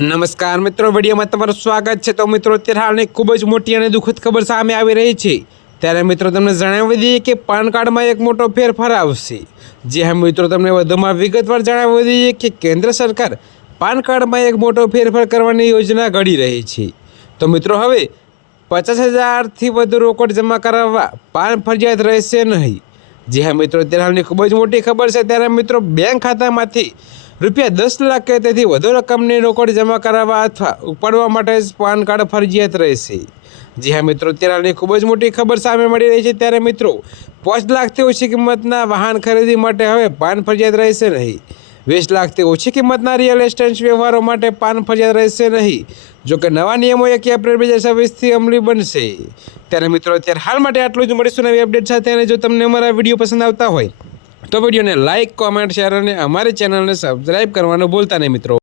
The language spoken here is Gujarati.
નમસ્કાર મિત્રો, વિડીયોમાં તમારું સ્વાગત છે। તો મિત્રો, અત્યારે હાલની ખૂબ જ મોટી અને દુઃખદ ખબર સામે આવી રહી છે। ત્યારે મિત્રો તમને જણાવી દઈએ કે પાન કાર્ડમાં એક મોટો ફેરફાર આવશે। જી હા મિત્રો, તમને વધુમાં વિગતવાર જણાવી દઈએ કે કેન્દ્ર સરકાર પાન કાર્ડમાં એક મોટો ફેરફાર કરવાની યોજના ઘડી રહી છે। તો મિત્રો, હવે 50,000થી વધુ રોકડ જમા કરાવવા પાન ફરજિયાત રહેશે નહીં। જી હા મિત્રો, અત્યારે હાલની ખૂબ જ મોટી ખબર છે। ત્યારે મિત્રો, બેંક ખાતામાંથી રૂપિયા 10 લાખ કે તેથી વધુ રકમની રોકડ જમા કરાવવા અથવા ઉપાડવા માટે જ પાન કાર્ડ ફરજિયાત રહેશે। જી હા મિત્રો, અત્યારે હાલની ખૂબ જ મોટી ખબર સામે મળી રહી છે। ત્યારે મિત્રો, 5 લાખથી ઓછી કિંમતના વાહન ખરીદી માટે હવે પાન ફરજિયાત રહેશે નહીં। 20 લાખથી ઓછી કિંમતના રિયલ એસ્ટેટ વ્યવહારો માટે પાન ફરજિયાત રહેશે નહીં। જોકે નવા નિયમો 1 એપ્રિલ 2026થી અમલી બનશે। ત્યારે મિત્રો, અત્યારે હાલ માટે આટલું જ। મળીશું નવી અપડેટ સાથે। અને જો તમને અમારા વિડીયો પસંદ આવતા હોય તો વિડીયોને લાઇક, કોમેન્ટ, શેર અને અમારી ચેનલને સબસ્ક્રાઈબ કરવાનું ભૂલતા નહીં મિત્રો।